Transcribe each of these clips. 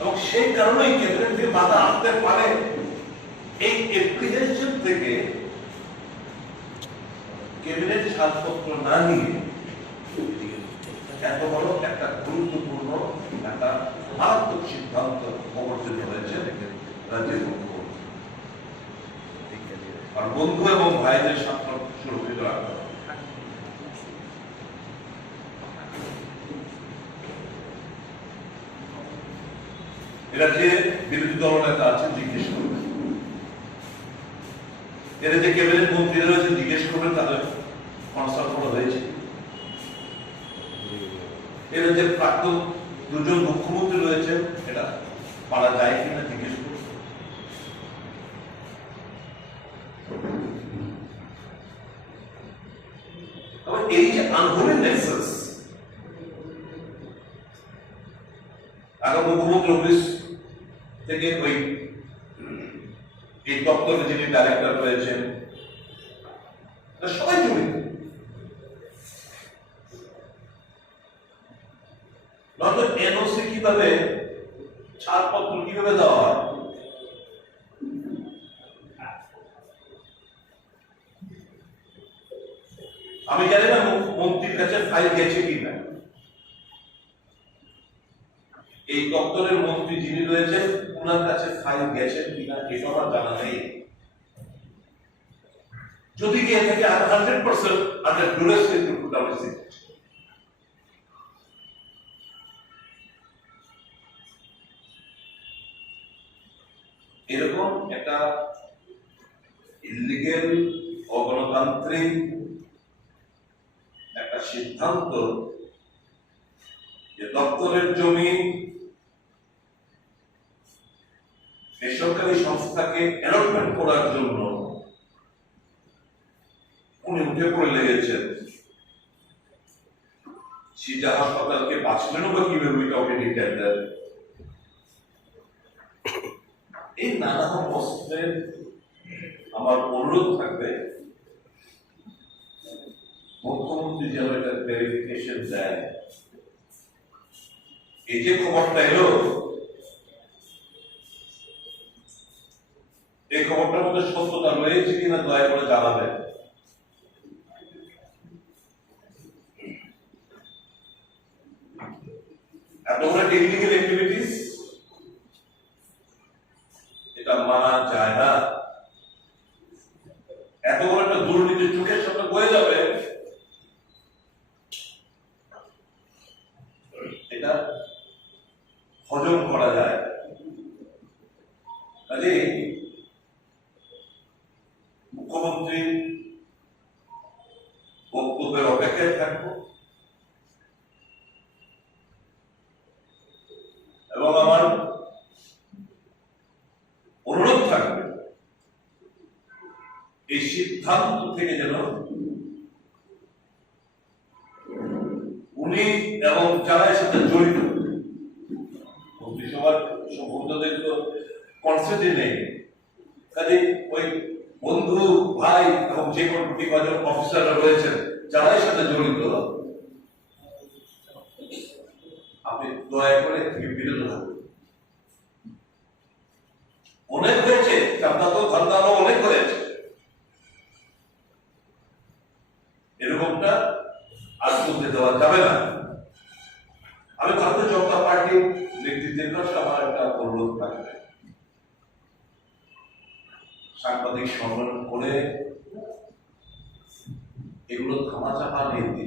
এবং সেই কারণেই থেকে বাধা আসতে পারে, এই এপ্রিহেনশন থেকে ক্যাবিনেট ছাড়পত্র না নিয়ে এত বড় একটা গুরুত্বপূর্ণ একটা মারাত্মক সিদ্ধান্ত অবর্তিত হয়েছে রাজ্যের মুখ্যমন্ত্রী। আর বন্ধু এবং ভাইদের স্বার্থ সুরক্ষিত রাখতে এরা যে বিরোধী দল নেতা আছে জিজ্ঞেস করবেন এরা যে ক্যাবিনেট মন্ত্রীরা রয়েছে জিজ্ঞেস করবেন তাদের কনসাল্ট করা হয়েছে। এরা যে প্রাক্তন দুজন মুখ্যমন্ত্রী রয়েছে এটা পারা যায় কিনা জিজ্ঞেস করবেন এই যে আনহোলি নেক্সাস আগাম মুখ্যমন্ত্রী অফিস থেকে ওই, এই দপ্তরে যিনি ডাইরেক্টর রয়েছেন সবাই জড়িত। নয়তো এনওসি কীভাবে ছাড়পত্র কীভাবে দেওয়া হয়? আমি জানি না মন্ত্রীর কাছে ফাইল গেছে কিনা। এই দপ্তরের মন্ত্রী যিনি রয়েছেন ওনার কাছে ফাইল গেছেন কিনা এটা আমার জানা নেই। যদি গিয়ে থাকে হান্ড্রেড পার্সেন্ট আন্ডার ডুরেস কিন্তু ফুটামেছি এরকম একটা ইলিগেল অগণতান্ত্রিক একটা সিদ্ধান্ত যে দপ্তরের জমি বেসরকারি সংস্থাকে অ্যালটমেন্ট করার জন্য উনি উঠে পড়ে লেগেছেন। সিজা হাসপাতালকে বাঁচলেনও বা কীভাবে উইদাউট এনি টেন্ডার এই নানা প্রশ্নের আমার অনুরোধ থাকবে, মুখ্যমন্ত্রী যেন এটা ভেরিফিকেশন দেয়। এই যে খবরটা এলো এই খবরটার মধ্যে সত্যতা রয়েছে কিনা দয়া করে জানাবেন। এত টেকনিক্যাল অ্যাক্টিভিটিস এটা মানা যায় না। এত একটা দুর্নীতি চোখের সামনে বয়ে যাবে। এটা হজম করা যায়। কাজে মুখ্যমন্ত্রী বক্তব্যের অপেক্ষায় থাকব এবং আমার অনুরোধ থাকবে, এই সিদ্ধান্ত থেকে যেন উনি এবং যারা এর সাথে জড়িত, মন্ত্রিসভার সম্ভবতদের তো কনসেন্টই নেই, কাজে ওই বন্ধু, ভাই এবং যে কোনো কজন অফিসাররা রয়েছেন, যারা সাথে জড়িত দয়া করে থেকে বিরত থাকুন অনেক হয়েছে চান্দা তো ধান্দানো অনেক হয়েছে। এরকমটা আর চলতে দেওয়া যাবে না। আমি ভারতীয় জনতা পার্টির নেতৃত্বের কাছে আমার একটা অনুরোধ থাকবে। সাংবাদিক সম্মেলন করে এগুলো থামাচাপা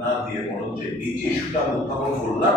না দিয়ে বরঞ্চ এই যে ইস্যুটা উত্থাপন করলাম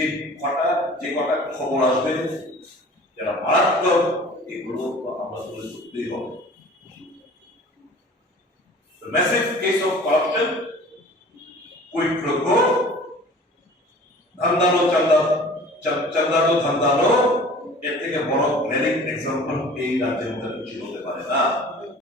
যে কটা যে কটা খবর আসবে যারা মারাত্মক এগুলো আমরা তুলে ধরতেই হবে। The massive case of corruption, quid pro quo, ধান্দানো চান্দা চা- চান্দানো ধান্দানো এর থেকে বড় ক্লিনিক এক্সাম্পল এই রাজ্যের মধ্যে কিছু হতে পারে না।